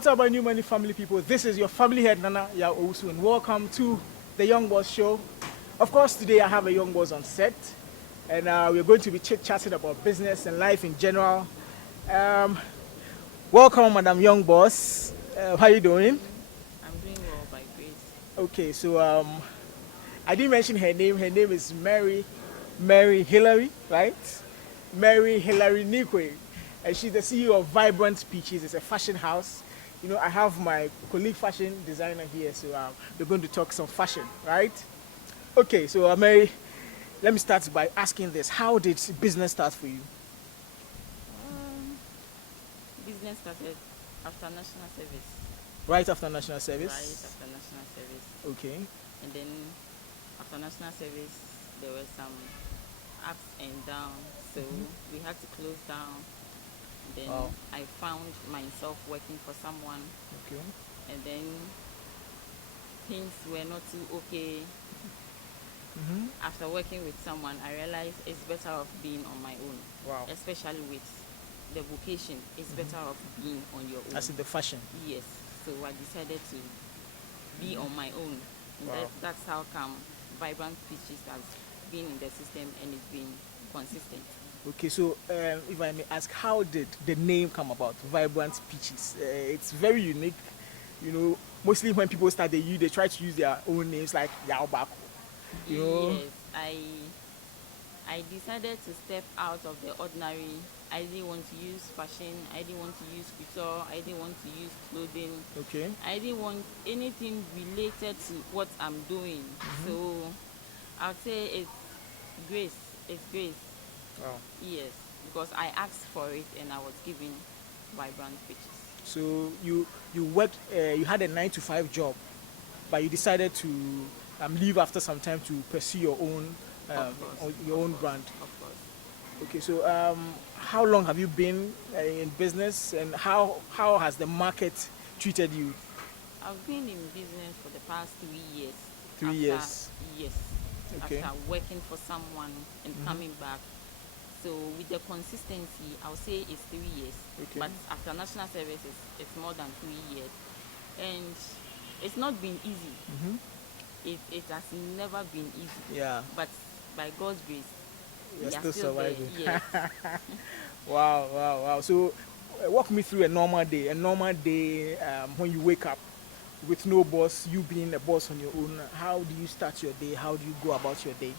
What's up, my new money family people? This is your family head, Nana Yawusu, and welcome to the Young Boss Show. Of course, today I have a young boss on set, and we're going to be chit-chatting about business and life in general. Um, Welcome, Madam Young Boss. How you doing? I'm doing well by grace. Okay, so I didn't mention her name. Her name is Mary Hillary, right? Mary Hillary Nikwe, and she's the CEO of Vibrant Peaches. It's a fashion house. You know, I have my colleague fashion designer here, so we're going to talk some fashion, right? Okay, so Mary, let me start by asking this: how did business start for you? Um, Business started after national service. Right after national Right service. after national service. Okay. And then after national service, there were some ups and downs. So we had to close down. Then Wow. I found myself working for someone. Okay. And then things were not too okay. After working with someone, I realized it's better off being on my own. Wow. Especially with the vocation, it's better off being on your own. As in the fashion. Yes, so I decided to be on my own. And Wow. that's how come Vibrant Peaches has been in the system and it's been consistent. Okay, so if I may ask, how did the name come about, Vibrant Peaches? It's very unique. You know, mostly when people start, they try to use their own names like Yawusu. You know? Yes, I decided to step out of the ordinary. I didn't want to use fashion. I didn't want to use couture. I didn't want to use clothing. Okay. I didn't want anything related to what I'm doing. So I'll say it's grace. It's grace. Wow. Yes, because I asked for it and I was given Vibrant Peaches. So you worked, you had a 9 to 5 job, but you decided to leave after some time to pursue your own brand. Of course. Okay, so how long have you been in business, and how has the market treated you? I've been in business for the past 3 years. 3 years. Yes. Okay. After working for someone and coming back. So with the consistency, I'll say it's 3 years. Okay. But after national service, it's more than 3 years. And it's not been easy. It has never been easy. Yeah. But by God's grace, You're we are still still surviving. there. Yes. Wow. So walk me through a normal day. A normal day when you wake up with no boss, you being a boss on your own. How do you start your day? How do you go about your day?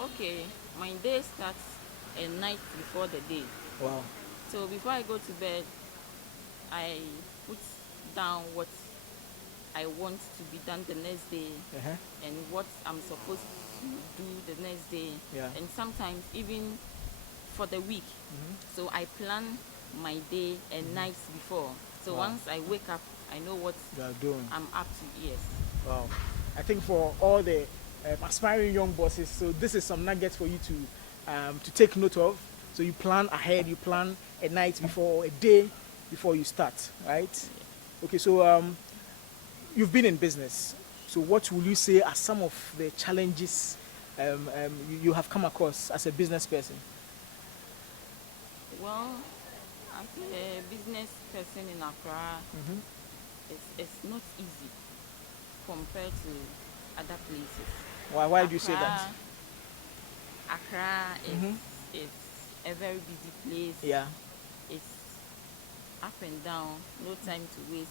Okay, my day starts a night before the day. Wow. So before I go to bed, I put down what I want to be done the next day and what I'm supposed to do the next day. Yeah. And sometimes even for the week. So I plan my day and nights before. So Wow. once I wake up, I know what You are doing. I'm up to. Yes. Wow. I think for all the aspiring young bosses, so this is some nuggets for you to take note of. So you plan ahead, you plan a night before, a day before you start, right? Okay, so you've been in business. So what will you say are some of the challenges you have come across as a business person? Well, as a business person in Accra, it's not easy compared to other places. Why do you say that? Accra is a very busy place. Yeah. It's up and down, no time to waste,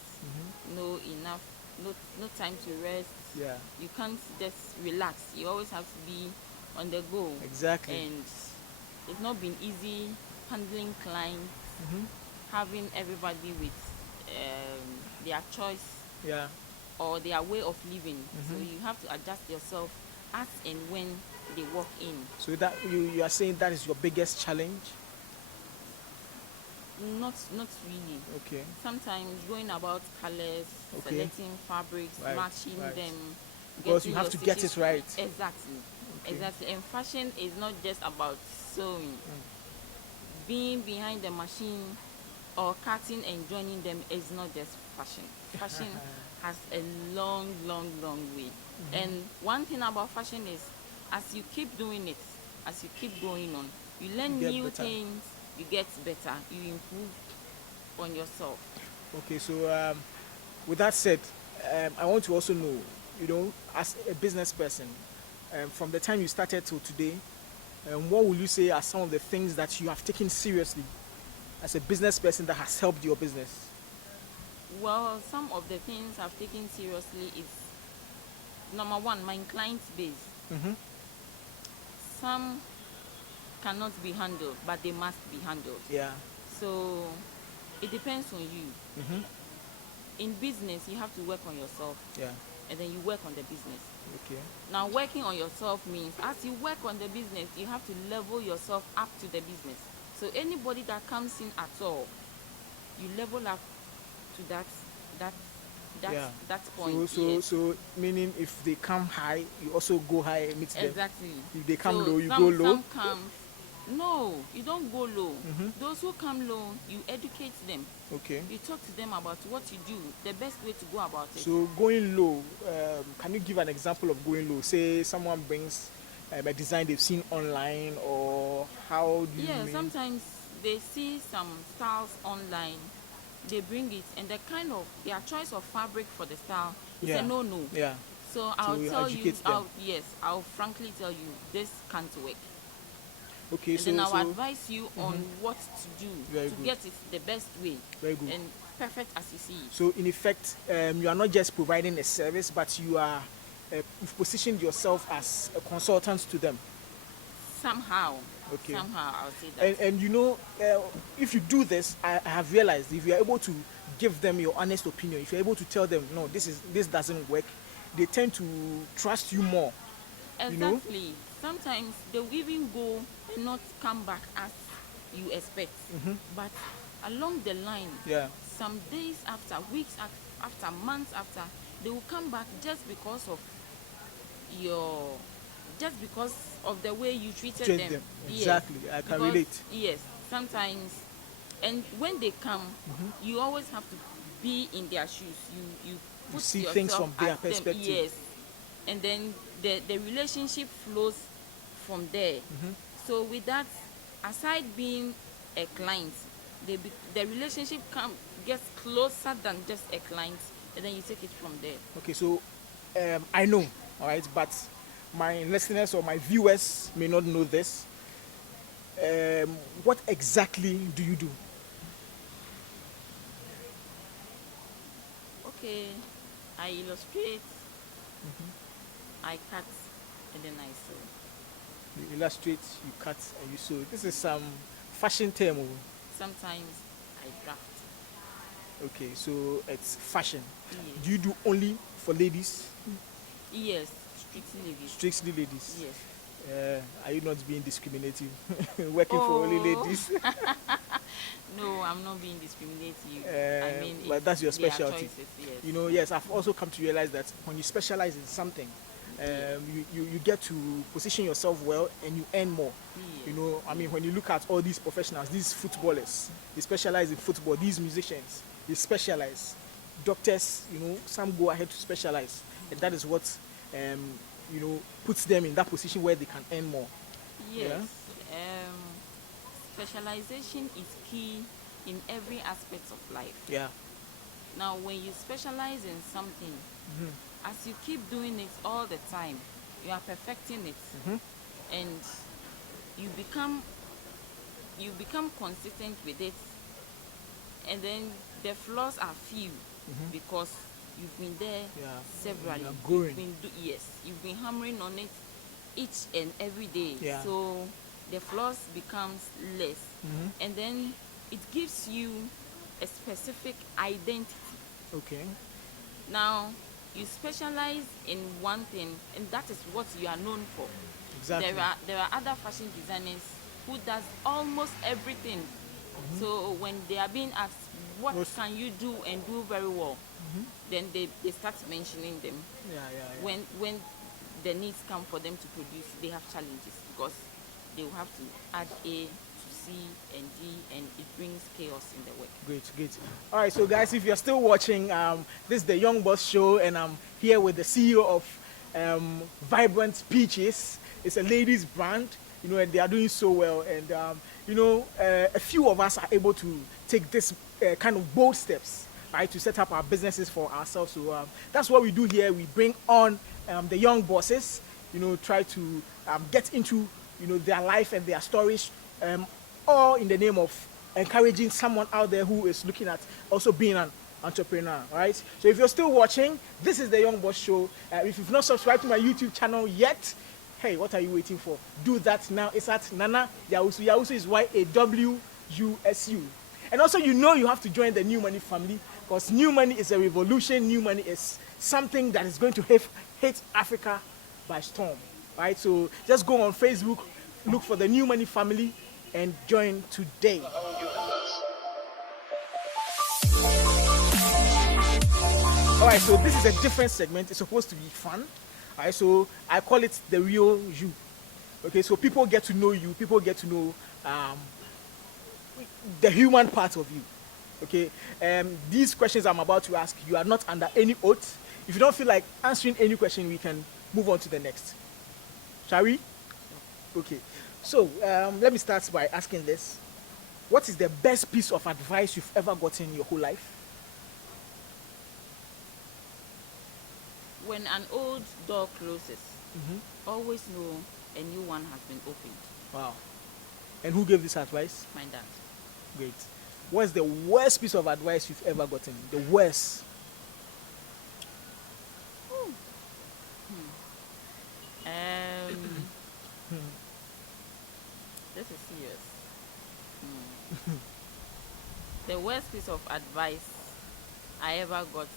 no time to rest. Yeah. You can't just relax. You always have to be on the go. Exactly. And it's not been easy handling clients, having everybody with their choice Yeah. or their way of living. So you have to adjust yourself as and when they walk in. So that you are saying that is your biggest challenge? Not really. Okay. Sometimes going about colors, Okay. selecting fabrics, Right, matching right. them. Because you getting have your to get it stitches right. Exactly. Okay. Exactly. And fashion is not just about sewing. Being behind the machine or cutting and joining them is not just fashion. Fashion has a long way. And one thing about fashion is, as you keep doing it, as you keep going on, you learn You get new better. things, you get better, you improve on yourself. Okay, so with that said, I want to also know, as a business person, from the time you started till today, what will you say are some of the things that you have taken seriously as a business person that has helped your business? Well, some of the things I've taken seriously is number one, my client base. Mm-hmm. Some cannot be handled, but they must be handled. Yeah. So it depends on you. Mm-hmm. In business, you have to work on yourself, Yeah. and then you work on the business. Okay. Now, working on yourself means as you work on the business, you have to level yourself up to the business. So anybody that comes in at all, you level up to that Yeah. point. So meaning if they come high, you also go high and meet them. Exactly. If they come So low, you go low. Some come. No, you don't go low. Mm-hmm. Those who come low, you educate them. Okay. You talk to them about what you do, the best way to go about it. So going low, can you give an example of going low? Say someone brings a design they've seen online, or how do you mean? Sometimes they see some styles online, they bring it, and their choice of fabric for the style is a no. Yeah. So I'll tell you, them. I'll frankly tell you, this can't work. Okay, and then I'll advise you on what to do to get it the best way. Very good. And perfect as you see it. So in effect, you are not just providing a service, but you are you've positioned yourself as a consultant to them. Somehow. Okay. Somehow, I'll say that. And if you do this, I have realized if you are able to give them your honest opinion, if you're able to tell them, no, this doesn't work, they tend to trust you more. Exactly. You know? Sometimes they will even go and not come back as you expect. Mm-hmm. But along the line, some days after, weeks after, months after, they will come back just because of the way you treated them. Exactly. Yes. I can relate. Yes. Sometimes, and when they come, you always have to be in their shoes. You put see yourself things from their as them. perspective. Yes. And then the relationship flows from there. Mm-hmm. So with that, aside being a client, the relationship gets closer than just a client, and then you take it from there. Okay, so I know, all right, but my listeners or my viewers may not know this. What exactly do you do? Okay, I illustrate, I cut, and then I sew. You illustrate, you cut, and you sew. This is some fashion term. Sometimes I draft. Okay, so it's fashion. Yes. Do you do only for ladies? Yes, strictly ladies. Strictly ladies? Yes. Are you not being discriminative? Working for only ladies? No, I'm not being discriminative. But that's your specialty. Yes. Yes, I've also come to realize that when you specialize in something, you get to position yourself well and you earn more. Yes. When you look at all these professionals, these footballers, they specialize in football. These musicians, they specialize. Doctors, some go ahead to specialize, and that is what puts them in that position where they can earn more. Yes. Yeah? Specialization is key in every aspect of life. Yeah. Now, when you specialize in something, as you keep doing it all the time, you are perfecting it, and you become consistent with it, and then the flaws are few because you've been there severally. You are growing. You've been hammering on it each and every day. Yeah. So the flaws becomes less, and then it gives you a specific identity. Okay. Now, you specialize in one thing, and that is what you are known for. Exactly. There are other fashion designers who does almost everything. So when they are being asked, what can you do and do very well, then they start mentioning them. Yeah. When the needs come for them to produce, they have challenges because they will have to add A to C and D, and it brings chaos in the work. Great. All right, so guys, if you're still watching, this is the Young Boss Show, and I'm here with the CEO of Vibrant Peaches. It's a ladies' brand, and they are doing so well. And a few of us are able to take this kind of bold steps right, to set up our businesses for ourselves. So that's what we do here. We bring on the young bosses, try to get into, their life and their stories, all in the name of encouraging someone out there who is looking at also being an entrepreneur, right? So if you're still watching, this is the Young Boss Show. If you've not subscribed to my YouTube channel yet, hey, what are you waiting for? Do that now. It's at Nana Yawusu. Yawusu is Yawusu. And also, you have to join the New Money family, because new money is a revolution. New money is something that is going to hit Africa by storm, right? So just go on Facebook, look for the New Money family, and join today. All right, so this is a different segment. It's supposed to be fun. All right, so I call it the real you. Okay, so people get to know you. People get to know the human part of you. Okay, these questions I'm about to ask, you are not under any oath. If you don't feel like answering any question, we can move on to the next. Shall we? Okay, so let me start by asking this. What is the best piece of advice you've ever gotten in your whole life? When an old door closes, always know a new one has been opened. Wow. And who gave this advice? My dad. Great. What's the worst piece of advice you've ever gotten? The worst. This is serious. The worst piece of advice I ever got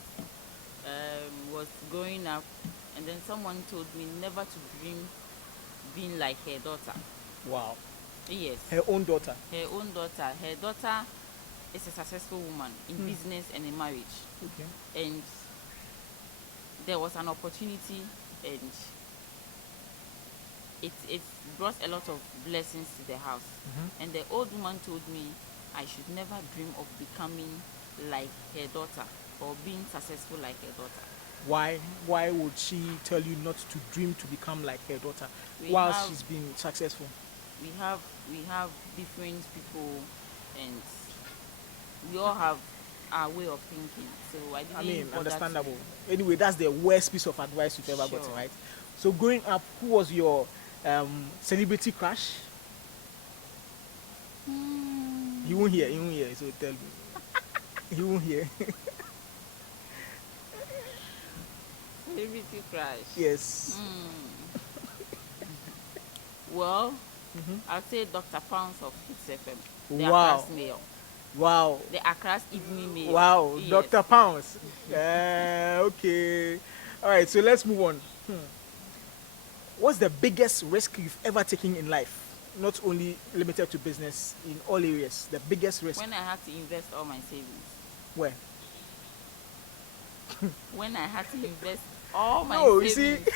was growing up, and then someone told me never to dream being like her daughter. Wow. Yes. Her own daughter. Her own daughter. Her daughter is a successful woman in business and in marriage. Okay. And there was an opportunity, and it brought a lot of blessings to the house. And the old woman told me I should never dream of becoming like her daughter or being successful like her daughter. Why would she tell you not to dream to become like her daughter she's been successful? We have different people, and we all have our way of thinking. So I didn't understandable. Anyway, that's the worst piece of advice you've ever gotten, right? So growing up, who was your celebrity crush? He won't hear, so tell me. He won't hear. Celebrity crush? Yes. Well, I'll say Dr. Pounds of Hits FM. The Wow. Accra's Mail. Wow. The Accra's Evening Mail. Wow. Yes. Dr. Pounds. Okay. All right, so let's move on. What's the biggest risk you've ever taken in life? Not only limited to business, in all areas. The biggest risk. When I had to invest all my savings. Where? When I had to invest all my No, savings. you see,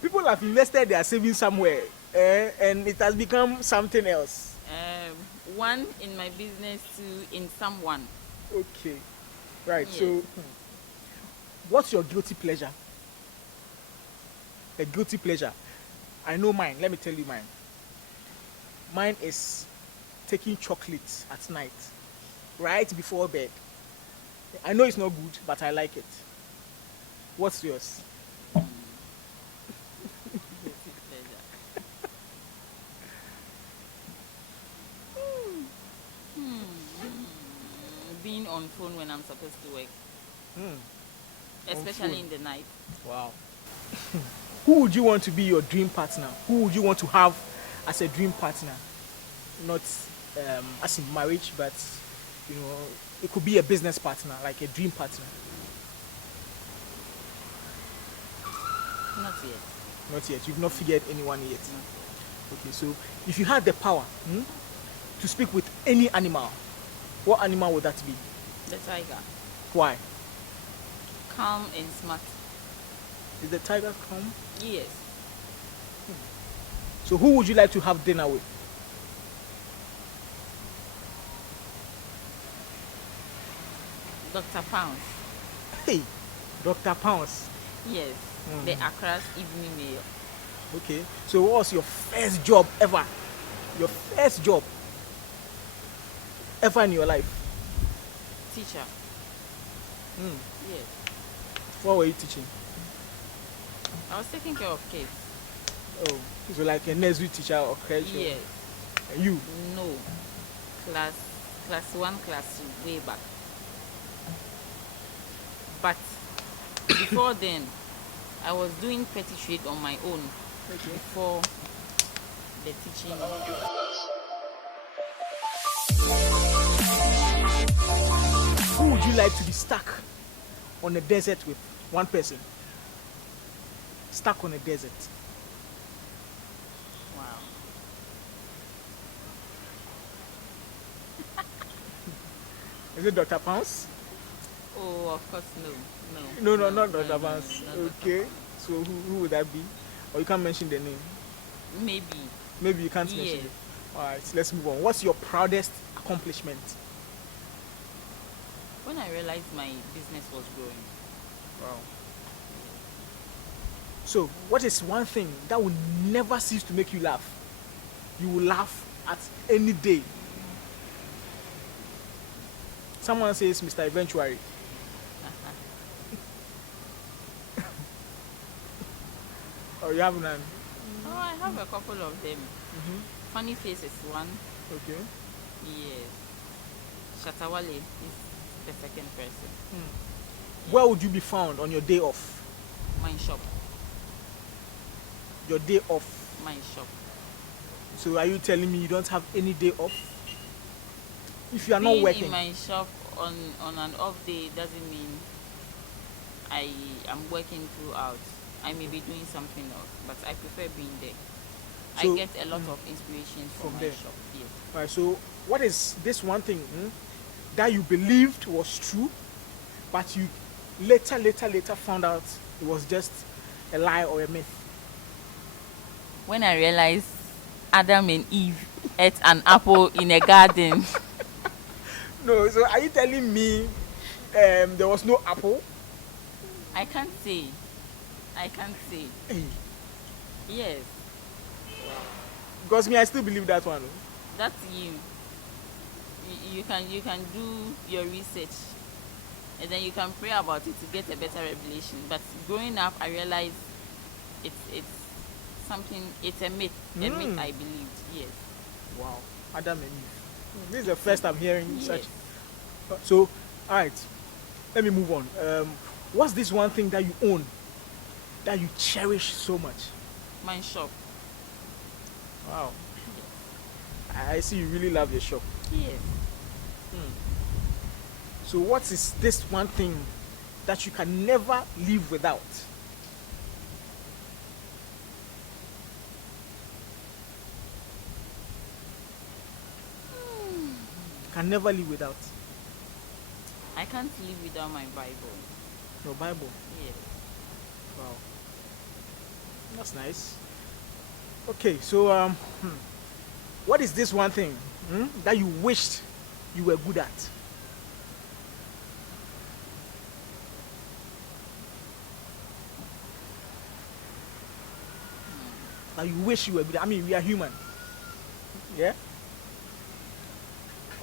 people have invested their savings somewhere, and it has become something else. One in my business, two in someone. Okay. Right, Yes. so what's your guilty pleasure? A guilty pleasure. I know mine. Let me tell you mine. Mine is taking chocolate at night, right before bed. I know it's not good, but I like it. What's yours? Being on phone when I'm supposed to work. Especially in the night. Wow. Who would you want to be your dream partner? Who would you want to have as a dream partner? Not as in marriage, but it could be a business partner, like a dream partner. Not yet. Not yet. You've not figured anyone yet. No. Okay, so if you had the power to speak with any animal, what animal would that be? The tiger. Why? Calm and smart. Is the tiger calm? Yes. So who would you like to have dinner with? Dr. Pounds. Hey, Dr. Pounds. Yes. The Accra's Evening Mail. Okay. So what was your first job ever? Your first job ever in your life? Teacher. Yes. What were you teaching? I was taking care of kids. Oh, so like a nursery teacher or crèche? Yes. And you? No. Class 1, class 2, way back. But before then, I was doing petty trade on my own. Okay. Before the teaching. Who would you like to be stuck on a desert with? One person. Stuck on a desert. Wow. Is it Dr. Pounce? Oh, of course, no. No, not Dr. Pounce. not Dr. Okay. Pounce. So who would that be? Or you can't mention the name. Maybe. Maybe you can't mention Yes. it. Alright, let's move on. What's your proudest accomplishment? When I realized my business was growing. Wow. So, what is one thing that will never cease to make you laugh? You will laugh at any day. Someone says Mr. Eventuary. Oh, you have none? Oh, I have a couple of them. Funny Face is one. Okay. Yes. Shatawale is the second person. Where would you be found on your day off? My shop. Your day off. My shop. So, are you telling me you don't have any day off? If you are not Being working. in my shop on an off day doesn't mean I am working throughout. I may be doing something else, but I prefer being there. So, I get a lot of inspiration from my there. shop. Yes. Right, so what is this one thing that you believed was true, but you later found out it was just a lie or a myth? When I realized Adam and Eve ate an apple in a garden. No, so are you telling me there was no apple? I can't say. Hey, Yes, because me, I still believe that one. that's you. You can do your research, and then you can pray about it to get a better revelation. But growing up, I realized it's something. It's a myth. A myth I believed. Yes. Wow, Adam and Eve. This is the first I'm hearing Yes. such. So, all right, let me move on. What's this one thing that you own that you cherish so much? My shop. Wow. I see you really love your shop. Yes. So what is this one thing that you can never live without? Can never live without. I can't live without my Bible. Your Bible. Yes. Wow. That's nice. Okay, so what is this one thing that you wished you were good at? That you wish you were good at? I mean, we are human. Yeah?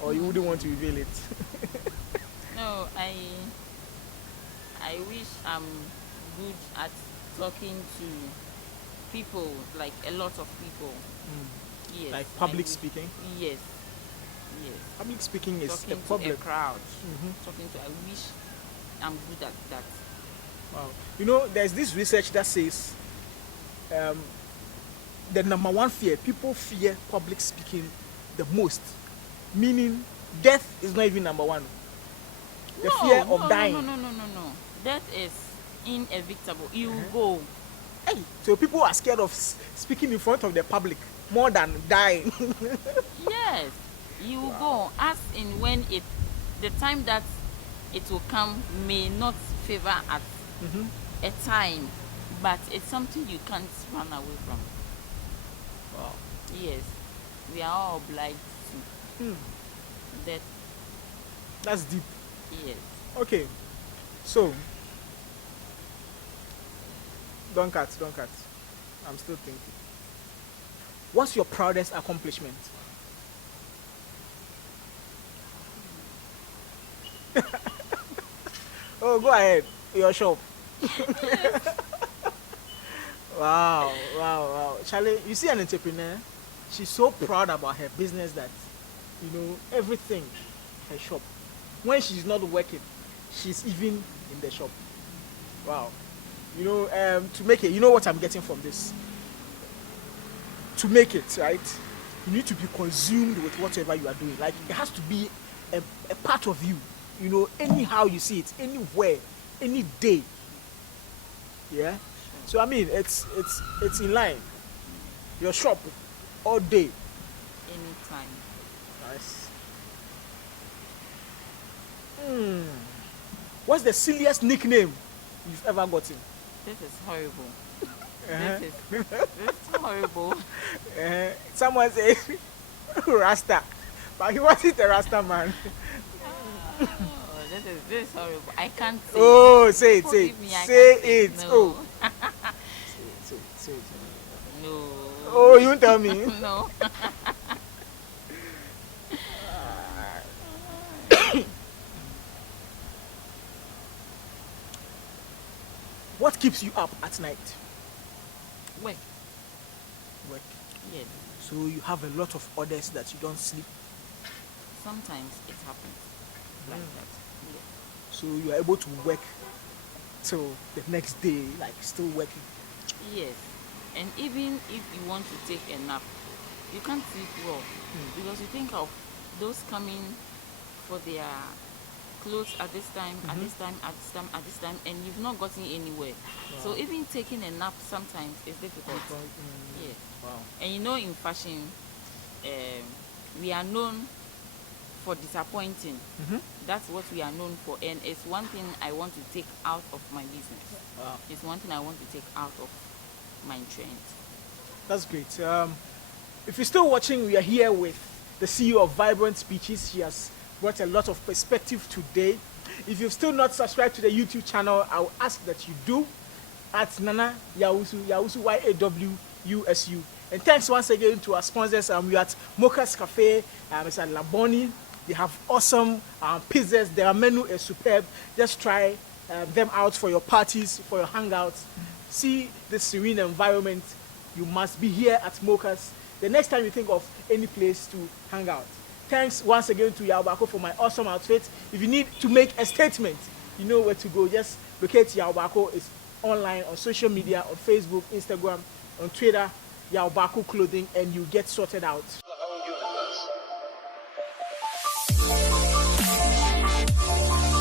Or you wouldn't want to reveal it? No, I wish I'm good at talking to people, like a lot of people. Yes. Like I public wish- speaking? Yes. Yes. Public speaking is Talking a to problem. a crowd. I wish I'm good at that. Wow. You know, there's this research that says the number one fear, people fear public speaking the most. Meaning, death is not even number one. The fear of dying. No. That is inevitable. You will go. Hey, so people are scared of speaking in front of the public more than dying. Yes, you will go. As in when the time that it will come may not favor at a time, but it's something you can't run away from. Wow. Yes, we are all obliged to. That That's deep. yes. Okay, so don't cut. I'm still thinking. What's your proudest accomplishment? Oh, go ahead. Your shop. Wow, wow, wow. Charlie, you see an entrepreneur, she's so proud about her business that, everything, her shop. When she's not working, she's even in the shop. Wow. To make it, you know what I'm getting from this? To make it, right? You need to be consumed with whatever you are doing. Like, it has to be a part of you. Anyhow you see it, anywhere, any day. Yeah? So I mean, it's in line. Your shop all day. Anytime. Nice. What's the silliest nickname you've ever gotten? This is horrible. This is horrible. Someone says Rasta, but he wasn't a Rasta man. Oh, this is horrible. I can't say. Oh, say it, say it, Forgive me, I say can't say it. no. Oh, say it. No. Oh, you won't tell me. No. What keeps you up at night? Work. Work. Yes. So you have a lot of orders that you don't sleep. Sometimes it happens like that. Yes. So you are able to work till the next day, like still working. Yes. And even if you want to take a nap, you can't sleep well because you think of those coming for their clothes at this time, at this time, at this time, at this time, and you've not gotten anywhere. Wow. So even taking a nap sometimes is difficult. Yes. Wow. And in fashion, we are known for disappointing. That's what we are known for, and it's one thing I want to take out of my business. Wow. It's one thing I want to take out of my trend. That's great. If you're still watching, we are here with the CEO of Vibrant Speeches. She has brought a lot of perspective today. If you've still not subscribed to the YouTube channel, I will ask that you do at Nana Yawusu, Yawusu Yawusu. And thanks once again to our sponsors. We are at Mocha's Cafe. It's at Laboni. They have awesome pizzas. Their menu is superb. Just try them out for your parties, for your hangouts. See this serene environment. You must be here at Mocha's the next time you think of any place to hang out. Thanks once again to Yawusu for my awesome outfit. If you need to make a statement, you know where to go. Just locate Yawusu. It's online on social media, on Facebook, Instagram, on Twitter, Yawusu Clothing, and you get sorted out.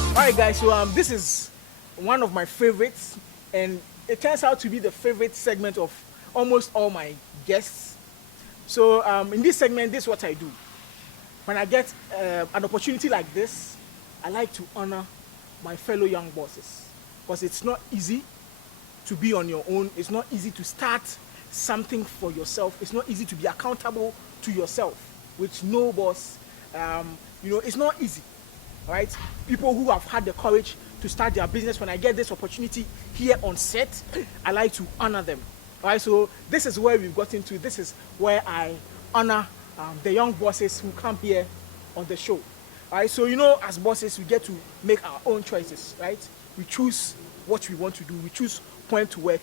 Alright guys, so this is one of my favorites, and it turns out to be the favorite segment of almost all my guests. So in this segment, this is what I do. When I get an opportunity like this, I like to honor my fellow young bosses, because it's not easy to be on your own. It's not easy to start something for yourself. It's not easy to be accountable to yourself with no boss. It's not easy, right? People who have had the courage to start their business, when I get this opportunity here on set, I like to honor them. All right, so this is where we've gotten to. This is where I honor the young bosses who come here on the show. All right, so as bosses, we get to make our own choices, right? We choose what we want to do. We choose when to work.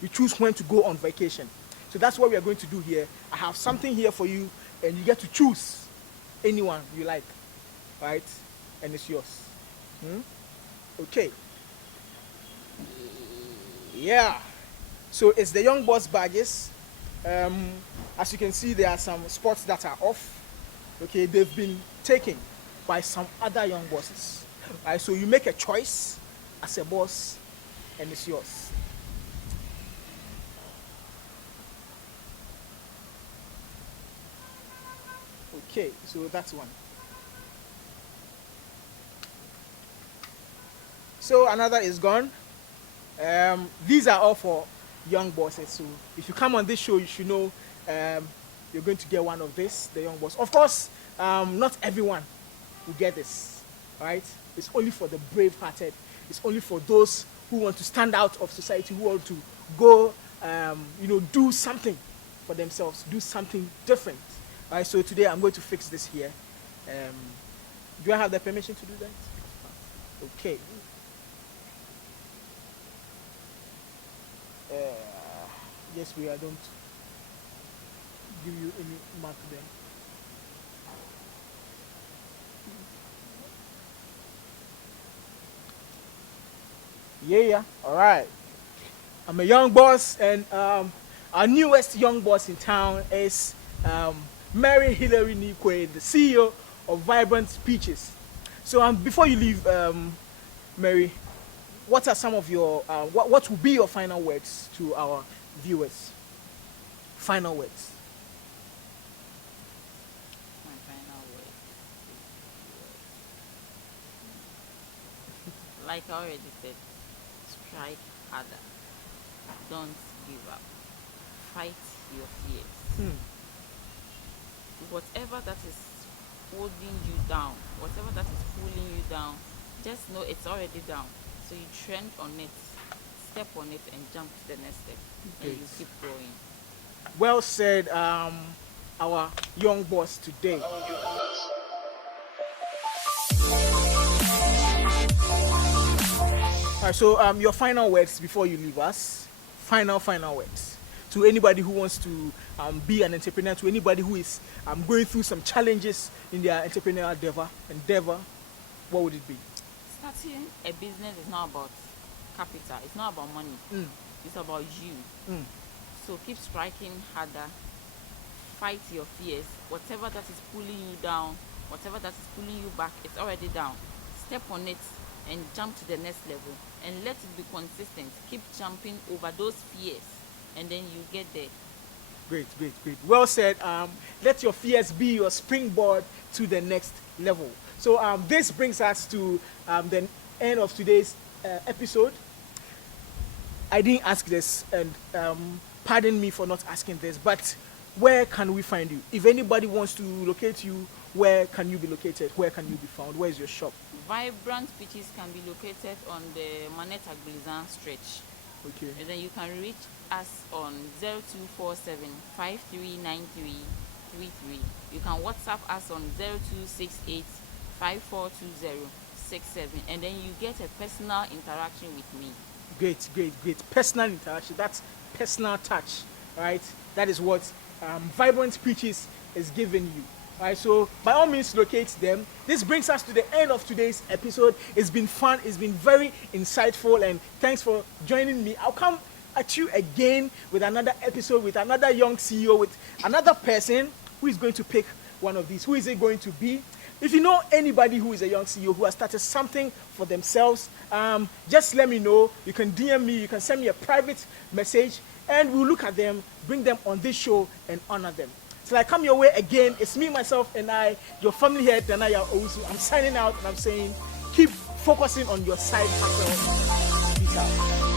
We choose when to go on vacation. So that's what we are going to do here. I have something here for you, and you get to choose anyone you like, right? And it's yours. Okay. Yeah. So it's the Young Boss badges. As you can see, there are some spots that are off. Okay, they've been taken by some other young bosses. Right, so you make a choice as a boss, and it's yours. Okay, so that's one. So another is gone. These are all for young bosses. So if you come on this show, you should know you're going to get one of this, the young boss. Of course, not everyone will get this, right? It's only for the brave-hearted. It's only for those who want to stand out of society, who want to go, do something for themselves, do something different. All right, so today I'm going to fix this here. Do I have the permission to do that? Okay. Yes, we are. Don't give you any mark then. Yeah. All right. I'm a young boss, and our newest young boss in town is Mary Hilary Nikwe, the CEO of Vibrant Peaches. So before you leave, Mary, what are some of your what will be your final words to our viewers? Final words. My final word. Like I already said, strike harder. Don't give up. Fight your fears. Hmm. Whatever that is holding you down, whatever that is pulling you down, just know it's already down. So you trend on it, step on it, and jump to the next step, and you keep going. Well said, our young boss today. All right, so your final words before you leave us. Final words to anybody who wants to be an entrepreneur, to anybody who is going through some challenges in their entrepreneurial endeavor. What would it be? Starting a business is not about capital. It's not about money. It's about you. So keep striking harder. Fight your fears. Whatever that is pulling you down, whatever that is pulling you back, it's already down. Step on it and jump to the next level. And let it be consistent. Keep jumping over those fears, and then you get there. Great. Well said. Let your fears be your springboard to the next level. So this brings us to the end of today's episode. I didn't ask this, and pardon me for not asking this, but where can we find you? If anybody wants to locate you, where can you be located? Where can you be found? Where is your shop? Vibrant Peaches can be located on the Manette Agblizan stretch. Okay. And then you can reach us on 0247 539333. You can WhatsApp us on 0268 542067, and then you get a personal interaction with me. Great. Personal interaction. That's personal touch, right? That is what Vibrant Peaches is giving you. Right, so by all means locate them. This brings us to the end of today's episode. It's been fun, it's been very insightful, and thanks for joining me. I'll come at you again with another episode, with another young CEO, with another person who is going to pick one of these. Who is it going to be? If you know anybody who is a young CEO who has started something for themselves, just let me know. You can DM me, you can send me a private message, and we'll look at them, bring them on this show, and honor them. Till I come your way again, it's me, myself, and I, your family head, Yawusu. I'm signing out, and I'm saying, keep focusing on your side hustle. Peace out.